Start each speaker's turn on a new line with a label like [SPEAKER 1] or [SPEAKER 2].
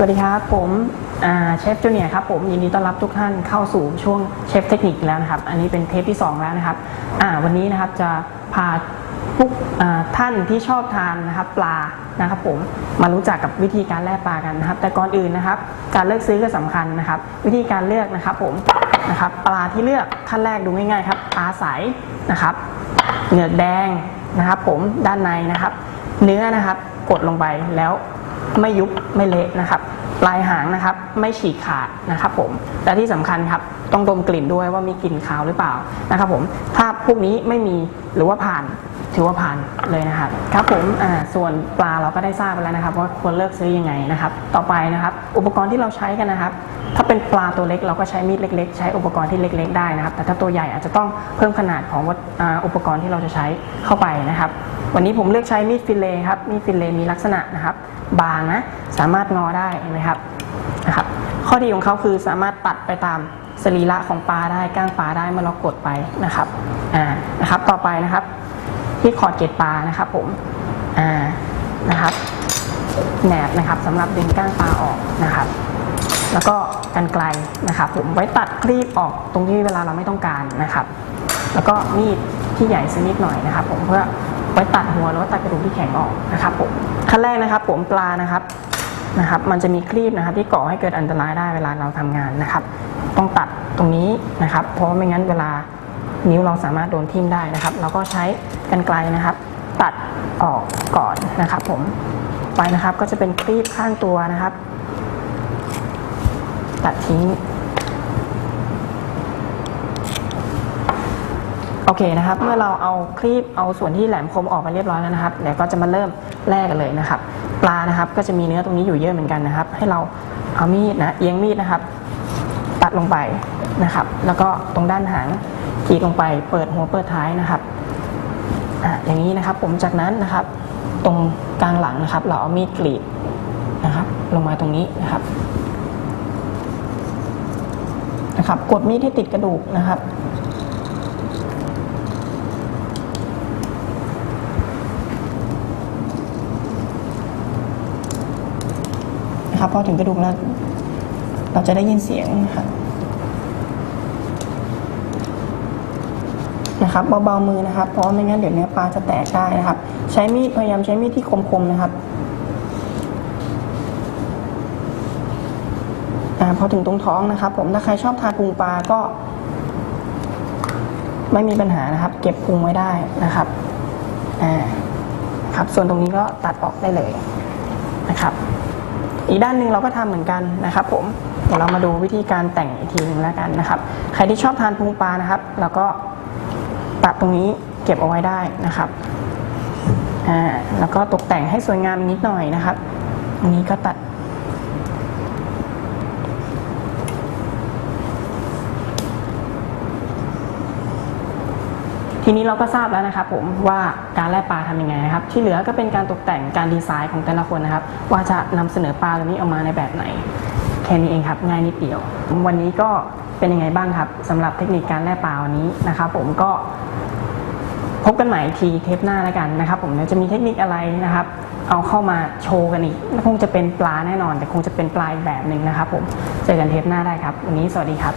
[SPEAKER 1] สวัสดีครับ ผมเชฟจูเนียครับผมยินดีต้อนรับทุกท่านเข้าสู่ช่วงเชฟเทคนิคแล้วนะครับ อันนี้เป็นเทปที่ 2 แล้วนะครับวันนี้นะครับจะพาทุกท่านที่ชอบทานนะครับปลานะครับผมมารู้จักกับวิธีการแล่ปลากันนะครับ แต่ก่อนอื่นนะครับ การเลือกซื้อก็สำคัญนะครับ วิธีการเลือกนะครับผมนะครับปลาที่เลือกขั้นแรกดูง่ายๆครับปลาใสนะครับเหงือกแดงนะครับ ผมด้านในนะครับ เนื้อนะครับกดลงไปแล้ว ไม่ยุบไม่เละนะครับปลายหางนะครับไม่ฉีกขาดนะครับผมและที่สำคัญครับต้องดมกลิ่นด้วยว่ามีกลิ่นคาวหรือเปล่านะครับผมถ้าพวกนี้ไม่มีหรือว่าผ่านถือว่าผ่านเลยนะครับครับผมส่วนปลาเราก็ได้ทราบไปแล้วนะครับ ว่าควรเลือกซื้อยังไงนะครับ ต่อไปนะครับ อุปกรณ์ที่เราใช้กันนะครับ ถ้าเป็นปลาตัวเล็กเราก็ใช้มีดเล็ก ๆ ใช้อุปกรณ์ที่เล็ก ๆ ได้นะครับ แต่ถ้าตัวใหญ่อาจจะต้องเพิ่มขนาดของวัตอุปกรณ์ที่เราจะใช้เข้าไปนะครับ วันนี้ผมเลือกใช้มีดฟิลเลต์ครับมีดฟิลเลต์มีลักษณะนะครับ บางนะสามารถงอได้เห็นไหมครับนะครับ ข้อดีของเขาคือสามารถตัดไปตามสรีระของปลาได้ก้างปลาได้เมื่อเรากดไปนะครับอ่านะครับต่อไปนะครับ ที่ขอดเกล็ดปลานะครับผมอ่านะครับแหนบนะครับสำหรับดึงก้างปลาออกนะครับ แล้วก็กันไกลนะครับผมไว้ตัดครีบออกตรงที่เวลาเราไม่ต้องการนะครับ แล้วก็มีดที่ใหญ่สักนิดหน่อยนะครับ ผมเพื่อ ไว้ตัดหัวหรือว่าตัดกระดูกที่แข็งออกนะครับผมขั้นแรกนะครับ ผมปลานะครับนะครับ มันจะมีครีบนะครับ ที่ก่อให้เกิดอันตรายได้เวลาเราทำงานนะครับ ต้องตัดตรงนี้นะครับ เพราะว่าไม่งั้นเวลานิ้วเราสามารถโดนทิ่มได้นะครับ เราก็ใช้กันไกลนะครับ ตัดออกก่อนนะครับ ผมไปนะครับก็จะเป็นครีบข้างตัวนะครับ ตัดทิ้ง โอเคนะครับ เมื่อเราเอาครีบเอาส่วนที่แหลมคมออกมาเรียบร้อยแล้วนะครับเดี๋ยวก็จะมาเริ่มแลกกันเลยนะครับ ปลานะครับก็จะมีเนื้อตรงนี้อยู่เยอะเหมือนกันนะครับ ให้เราเอามีดนะเอียงมีดนะครับ ตัดลงไปนะครับ แล้วก็ตรงด้านหางกรีดลงไป เปิดหัวเปิดท้ายนะครับอะอย่างนี้นะครับ ผมจากนั้นนะครับ ตรงกลางหลังนะครับ เราเอามีดกรีดนะครับ ลงมาตรงนี้นะครับนะครับ กดมีดให้ติดกระดูกนะครับ นะครับพอถึงกระดูกแล้วเราจะได้ยินเสียงนะครับนะครับเบาๆมือนะครับเพราะไม่งั้นเดี๋ยวเนื้อปลาจะแตกได้นะครับ ใช้มีดพยายามใช้มีดที่คมๆนะครับอพอถึงตรงท้องนะครับ ผมถ้าใครชอบทานพุงปลาก็ ไม่มีปัญหานะครับ เก็บพุงไว้ได้นะครับอ่าครับ ส่วนตรงนี้ก็ตัดออกได้เลยนะครับ อีกด้านหนึ่งเราก็ทำเหมือนกันนะครับผมเดี๋ยวเรามาดูวิธีการแต่งอีกทีหนึงแล้วกันนะครับใครที่ชอบทานพุงปลานะครับเราก็ตัดตรงนี้เก็บเอาไว้ได้นะครับอ่าแล้วก็ตกแต่งให้สวยงามนิดหน่อยนะครับอันนี้ก็ตัด ทีนี้เราก็ทราบแล้วนะครับผมว่าการแล่ปลาทำยังไงนะครับ ที่เหลือก็เป็นการตกแต่งการดีไซน์ของแต่ละคนนะครับ ว่าจะนำเสนอปลาตัวนี้ออกมาในแบบไหน แค่นี้เองครับ ง่ายนิดเดียว วันนี้ก็เป็นยังไงบ้างครับสำหรับเทคนิคการแล่ปลาวันนี้นะครับผมก็พบกันใหม่ทีเทปหน้าแล้วกันนะครับผมเดี๋ยวจะมีเทคนิคอะไรนะครับ เอาเข้ามาโชว์กันอีกคงจะเป็นปลาแน่นอน แต่คงจะเป็นปลาอีกแบบหนึ่งนะครับผมเจอกันเทปหน้าได้ครับ วันนี้สวัสดีครับ